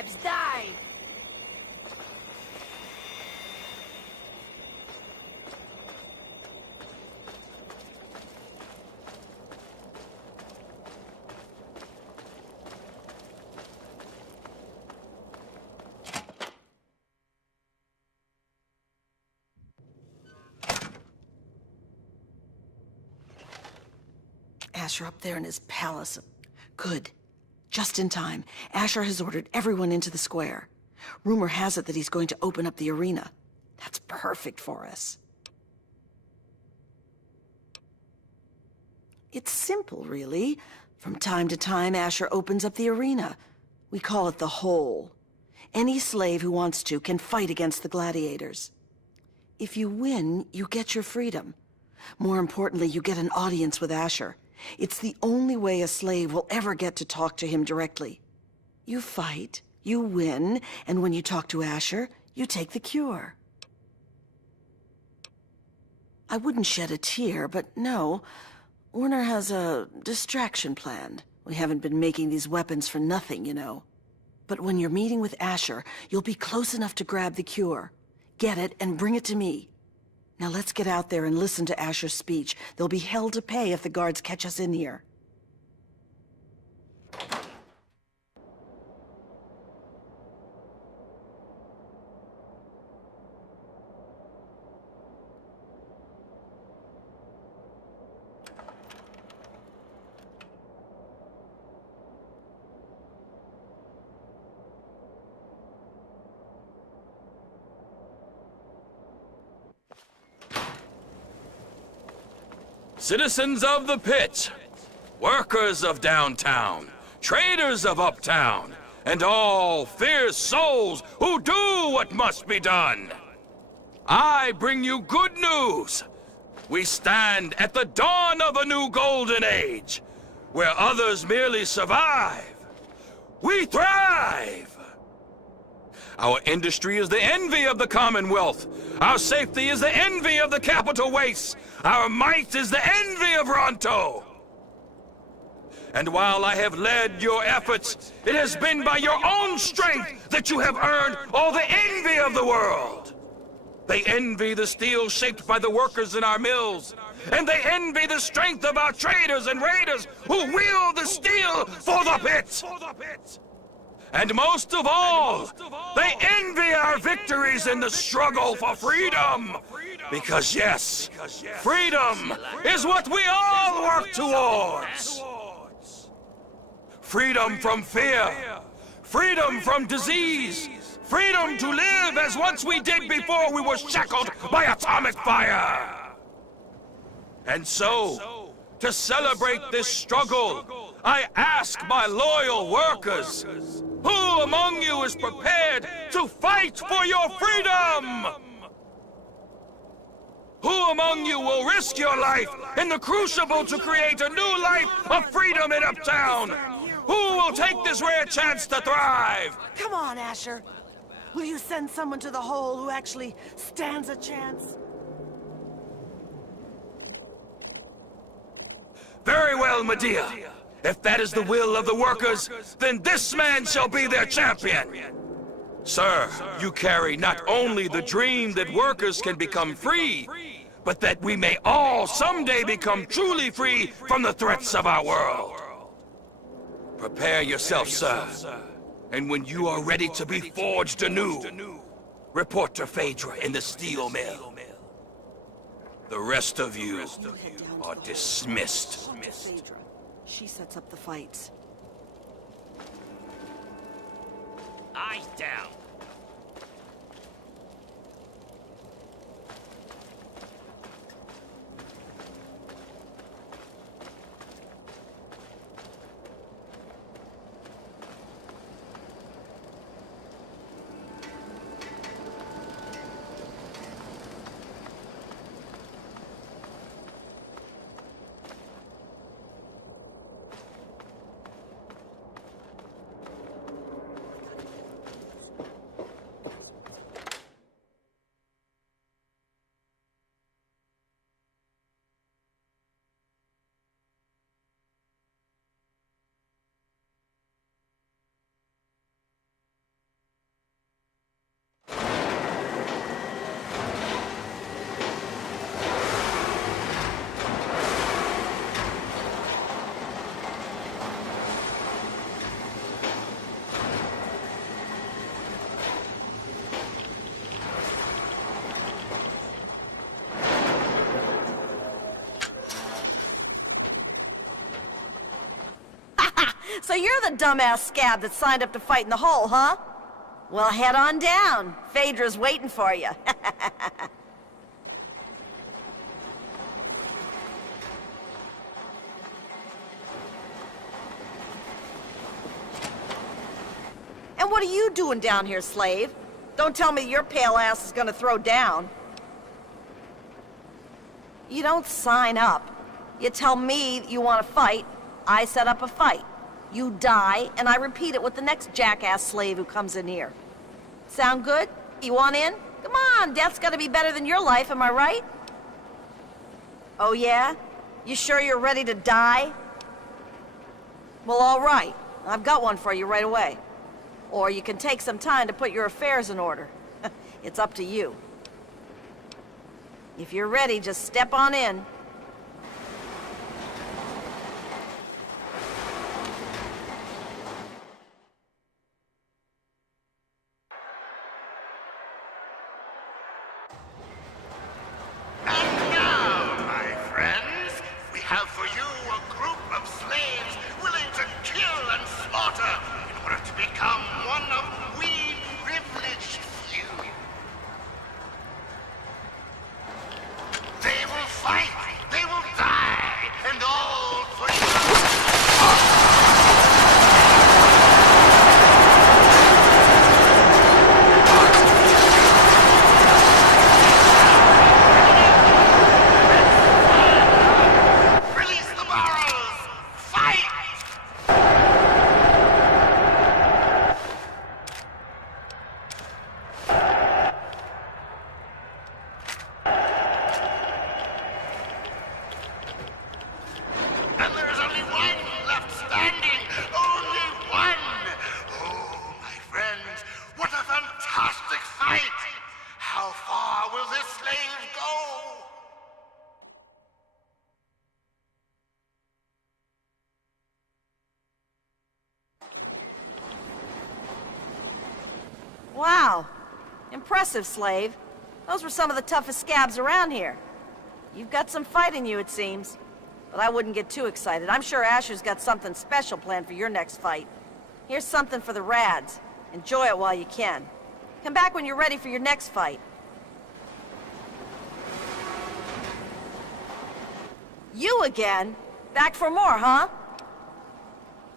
scabs, die! Ashur up there in his palace. Good. Just in time. Ashur has ordered everyone into the square. Rumor has it that he's going to open up the arena. That's perfect for us. It's simple, really. From time to time, Ashur opens up the arena. We call it the Hole. Any slave who wants to can fight against the gladiators. If you win, you get your freedom. More importantly, you get an audience with Ashur. It's the only way a slave will ever get to talk to him directly. You fight, you win, and when you talk to Ashur, you take the cure. I wouldn't shed a tear, but no. Werner has a distraction planned. We haven't been making these weapons for nothing, you know. But when you're meeting with Ashur, you'll be close enough to grab the cure. Get it and bring it to me. Now let's get out there and listen to Ashur's speech. There'll be hell to pay if the guards catch us in here. Citizens of the Pitt, workers of downtown, traders of uptown, and all fierce souls who do what must be done. I bring you good news. We stand at the dawn of a new golden age, where others merely survive. We thrive! Our industry is the envy of the Commonwealth. Our safety is the envy of the capital wastes. Our might is the envy of Ronto. And while I have led your efforts, it has been by your own strength that you have earned all the envy of the world. They envy the steel shaped by the workers in our mills. And they envy the strength of our traders and raiders who wield the steel for the Pit. And most of all, they envy our victories in the struggle for freedom. Because yes, freedom is what we all work towards. Freedom from fear, freedom from disease, freedom to live as once we did before we were shackled by atomic fire. And so, to celebrate this struggle, I ask my loyal workers, who among you is prepared to fight for your freedom? Who among you will risk your life in the crucible to create a new life of freedom in Uptown? Who will take this rare chance to thrive? Come on, Ashur. Will you send someone to the Hole who actually stands a chance? Very well, Medea. If that is the will of the workers, then this man shall be their champion. Sir, you carry not only the dream that workers can become free, but that we may all someday become truly free from the threats of our world. Prepare yourself, sir. And when you are ready to be forged anew, report to Phaedra in the steel mill. The rest of you are dismissed. Phaedra. She sets up the fights. Eyes down. So you're the dumbass scab that signed up to fight in the hole, huh? Well, head on down. Phaedra's waiting for you. And what are you doing down here, slave? Don't tell me your pale ass is gonna throw down. You don't sign up. You tell me you want to fight, I set up a fight. You die, and I repeat it with the next jackass slave who comes in here. Sound good? You want in? Come on, death's gotta be better than your life, am I right? Oh yeah? You sure you're ready to die? Well, all right. I've got one for you right away. Or you can take some time to put your affairs in order. It's up to you. If you're ready, just step on in. And now, my friends, we have for you a group of slaves willing to kill and slaughter in order to become one of we privileged few. They will fight, they will die, and all for you. Release the barrels! Fight! And there is only one left standing! Only one! Oh, my friends, what a fantastic fight! How far will this slave go? Wow. Impressive, slave. Those were some of the toughest scabs around here. You've got some fight in you, it seems. But I wouldn't get too excited. I'm sure Ashur's got something special planned for your next fight. Here's something for the rads. Enjoy it while you can. Come back when you're ready for your next fight. You again? Back for more, huh?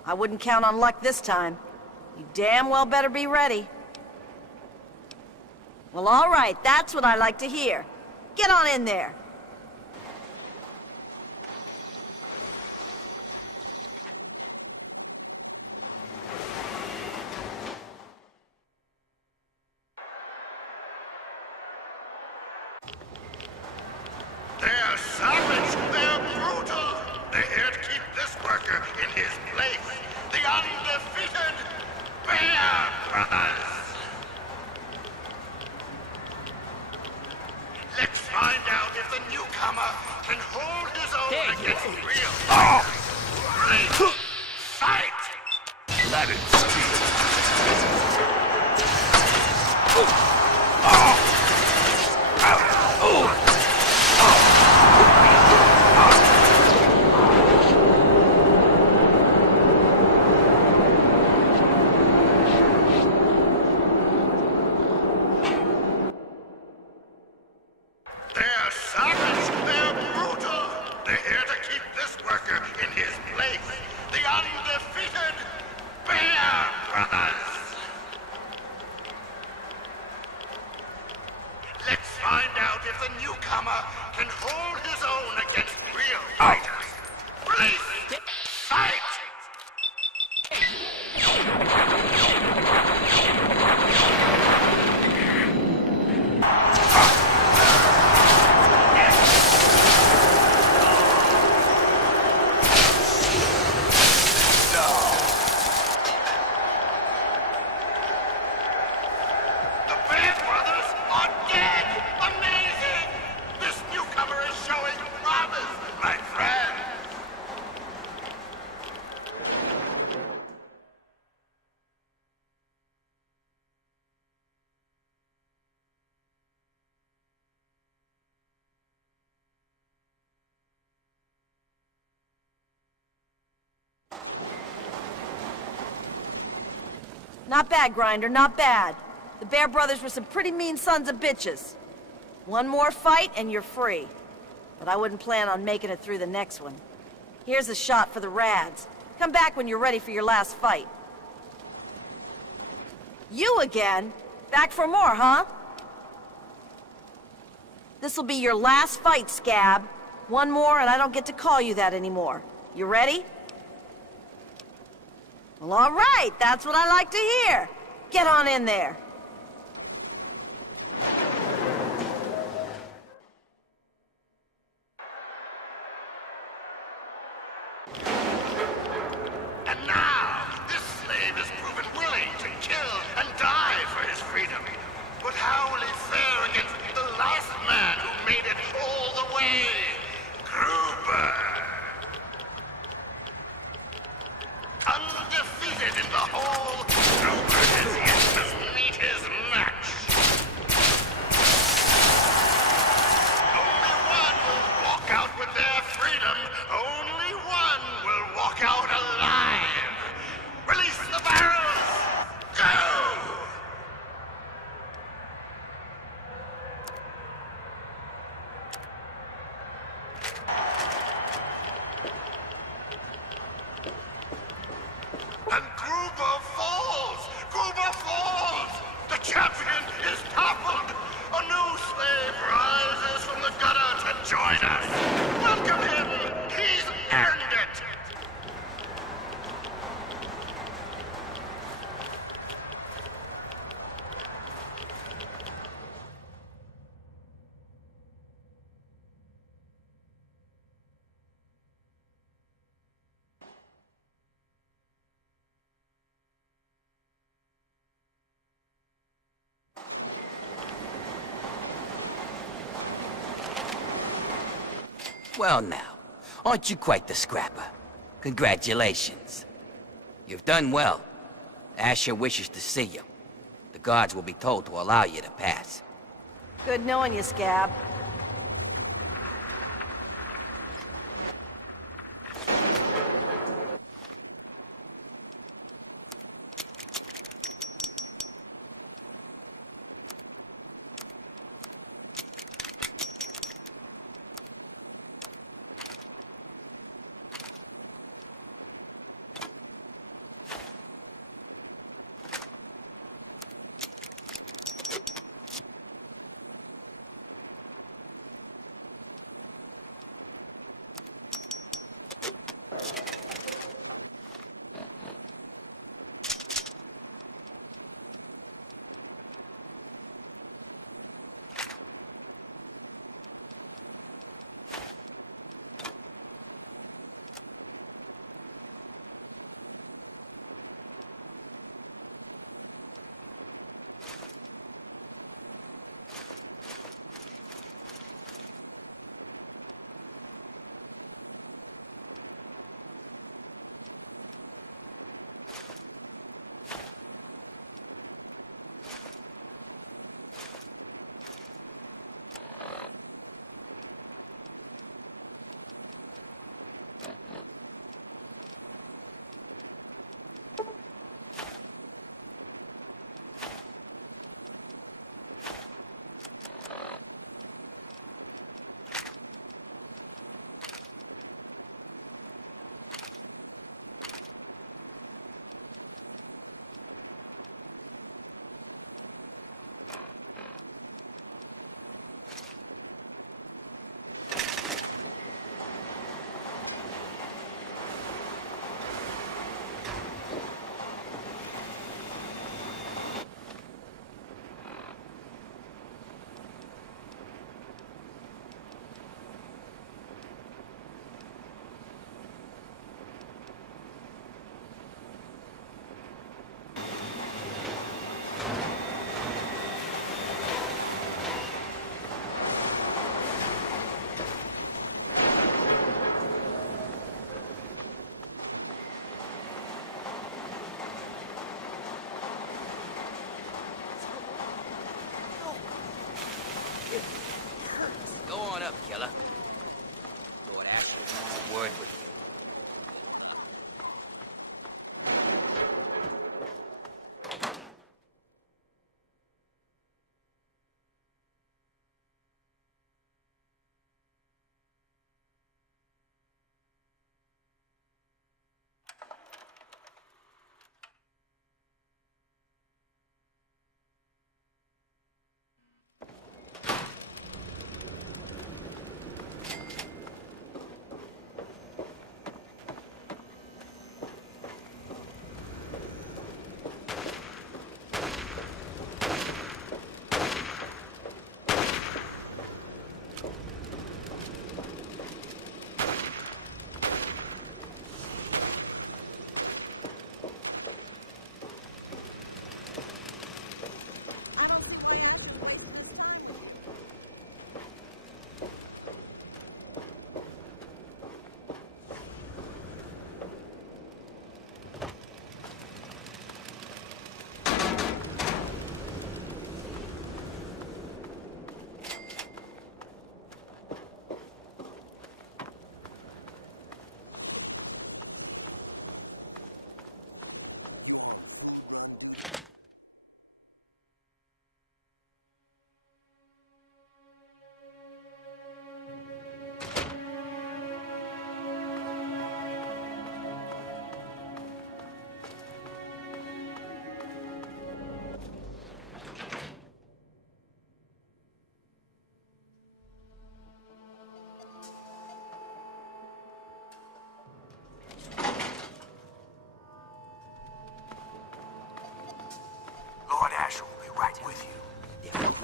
I wouldn't count on luck this time. You damn well better be ready. Well, all right, that's what I like to hear. Get on in there. They're savage, they're brutal. They're here to keep this worker in his place. The undefeated Bear Brothers. Let's find out if the newcomer can hold his own Hey, against wait. real. Great fight! Let it steal. They're savage, they're brutal. They're here to keep this worker in his place. The undefeated Bear Not bad, Grinder, not bad. The Bear Brothers were some pretty mean sons of bitches. One more fight and you're free. But I wouldn't plan on making it through the next one. Here's a shot for the Rads. Come back when you're ready for your last fight. You again? Back for more, huh? This'll be your last fight, Scab. One more and I don't get to call you that anymore. You ready? Well, all right. That's what I like to hear. Get on in there. And now, this slave is proven willing to kill and die for his freedom. But how will he fare against the last man who made it all the way? Gruber! Undefeated in the whole, Gruber is yet to meet his match. Only one will walk out with their freedom. Only one will walk out alive. Release the barrels! Go! And Gruber falls! Gruber falls! The champion is toppled! A new slave rises from the gutter to join us! Welcome him! He's earned it! Well now, aren't you quite the scrapper? Congratulations. You've done well. Ashur wishes to see you. The guards will be told to allow you to pass. Good knowing you, Scab.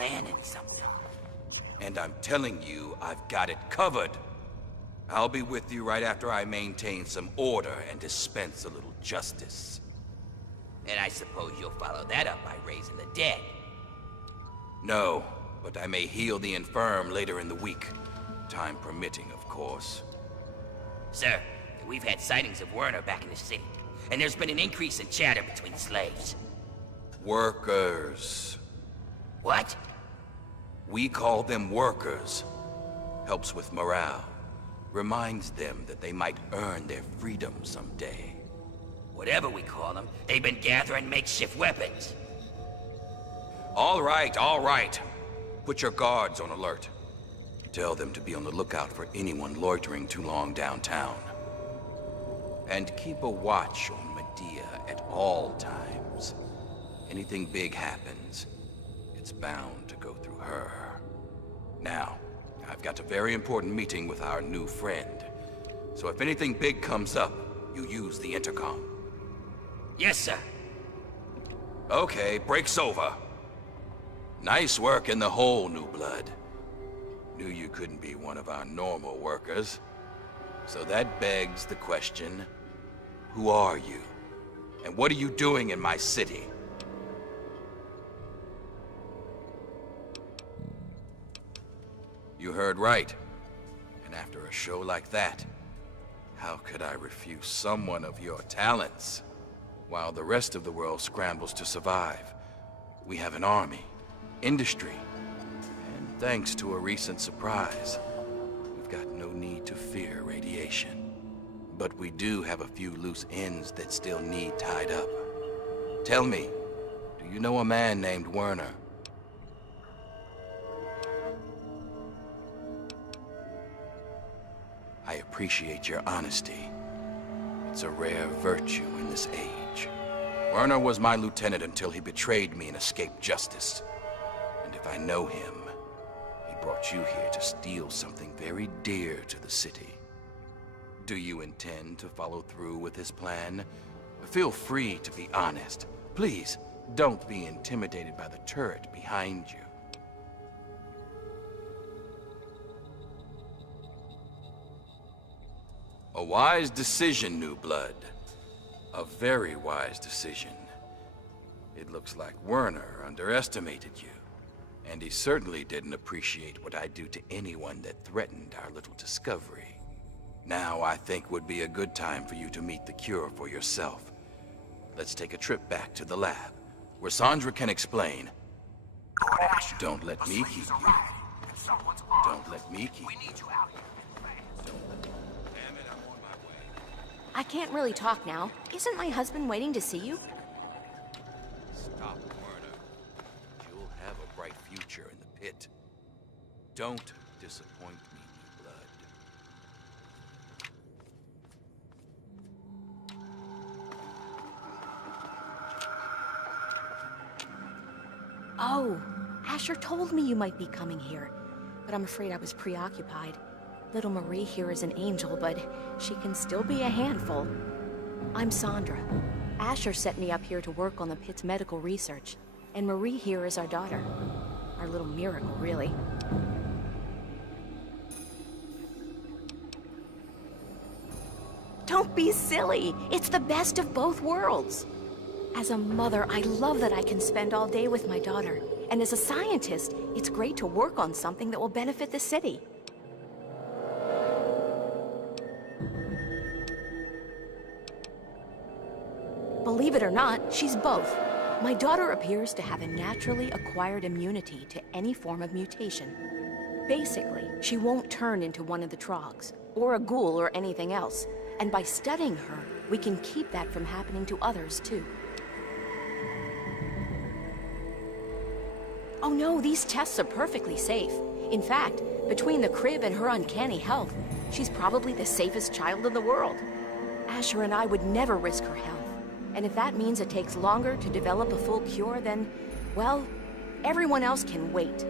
planning something. And I'm telling you, I've got it covered. I'll be with you right after I maintain some order and dispense a little justice. And I suppose you'll follow that up by raising the dead. No, but I may heal the infirm later in the week. Time permitting, of course. Sir, we've had sightings of Werner back in the city, and there's been an increase in chatter between slaves. Workers. What? We call them workers. Helps with morale. Reminds them that they might earn their freedom someday. Whatever we call them, they've been gathering makeshift weapons. All right, all right. Put your guards on alert. Tell them to be on the lookout for anyone loitering too long downtown. And keep a watch on Medea at all times. Anything big happens, it's bound to go through her. Now, I've got a very important meeting with our new friend. So if anything big comes up, you use the intercom. Yes, sir. Okay, break's over. Nice work in the hole, New Blood. Knew you couldn't be one of our normal workers. So that begs the question, who are you? And what are you doing in my city? You heard right. And after a show like that, how could I refuse someone of your talents? While the rest of the world scrambles to survive, we have an army, industry, and thanks to a recent surprise, we've got no need to fear radiation. But we do have a few loose ends that still need tied up. Tell me, do you know a man named Werner? I appreciate your honesty. It's a rare virtue in this age. Werner was my lieutenant until he betrayed me and escaped justice. And if I know him, he brought you here to steal something very dear to the city. Do you intend to follow through with his plan? Feel free to be honest. Please, don't be intimidated by the turret behind you. A wise decision, New Blood. A very wise decision. It looks like Werner underestimated you. And he certainly didn't appreciate what I do to anyone that threatened our little discovery. Now I think would be a good time for you to meet the cure for yourself. Let's take a trip back to the lab, where Sandra can explain. Don't let me keep you. Don't let me keep you. I can't really talk now. Isn't my husband waiting to see you? Stop, Werner. You'll have a bright future in the pit. Don't disappoint me, New Blood. Oh, Ashur told me you might be coming here, but I'm afraid I was preoccupied. Little Marie here is an angel, but she can still be a handful. I'm Sandra. Ashur sent me up here to work on the Pitt's medical research, and Marie here is our daughter. Our little miracle, really. Don't be silly! It's the best of both worlds! As a mother, I love that I can spend all day with my daughter. And as a scientist, it's great to work on something that will benefit the city. Believe it or not, she's both. My daughter appears to have a naturally acquired immunity to any form of mutation. Basically, she won't turn into one of the Trogs, or a ghoul or anything else. And by studying her, we can keep that from happening to others, too. Oh no, these tests are perfectly safe. In fact, between the crib and her uncanny health, she's probably the safest child in the world. Ashur and I would never risk her health. And if that means it takes longer to develop a full cure, then, well, everyone else can wait.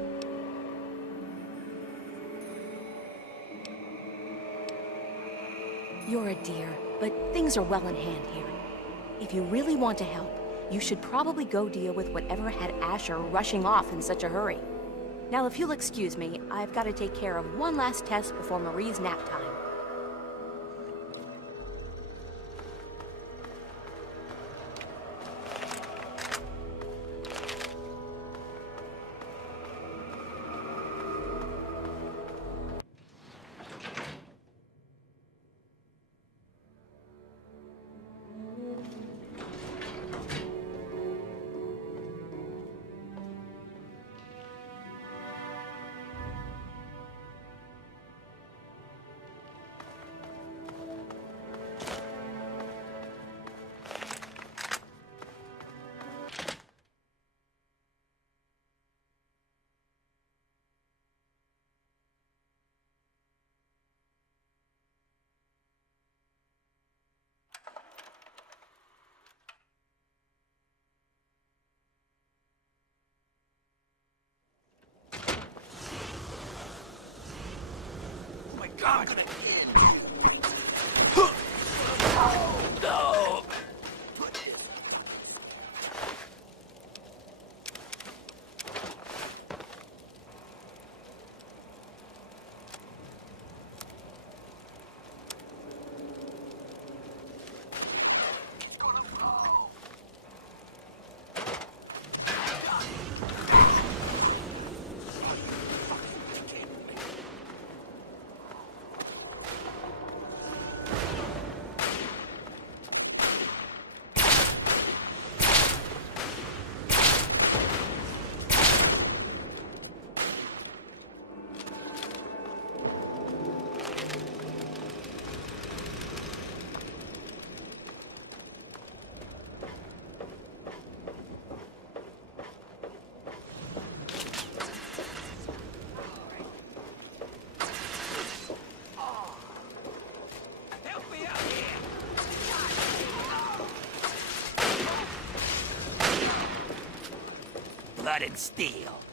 You're a dear, but things are well in hand here. If you really want to help, you should probably go deal with whatever had Ashur rushing off in such a hurry. Now, if you'll excuse me, I've got to take care of one last test before Marie's nap time. God! No! Blood and steel.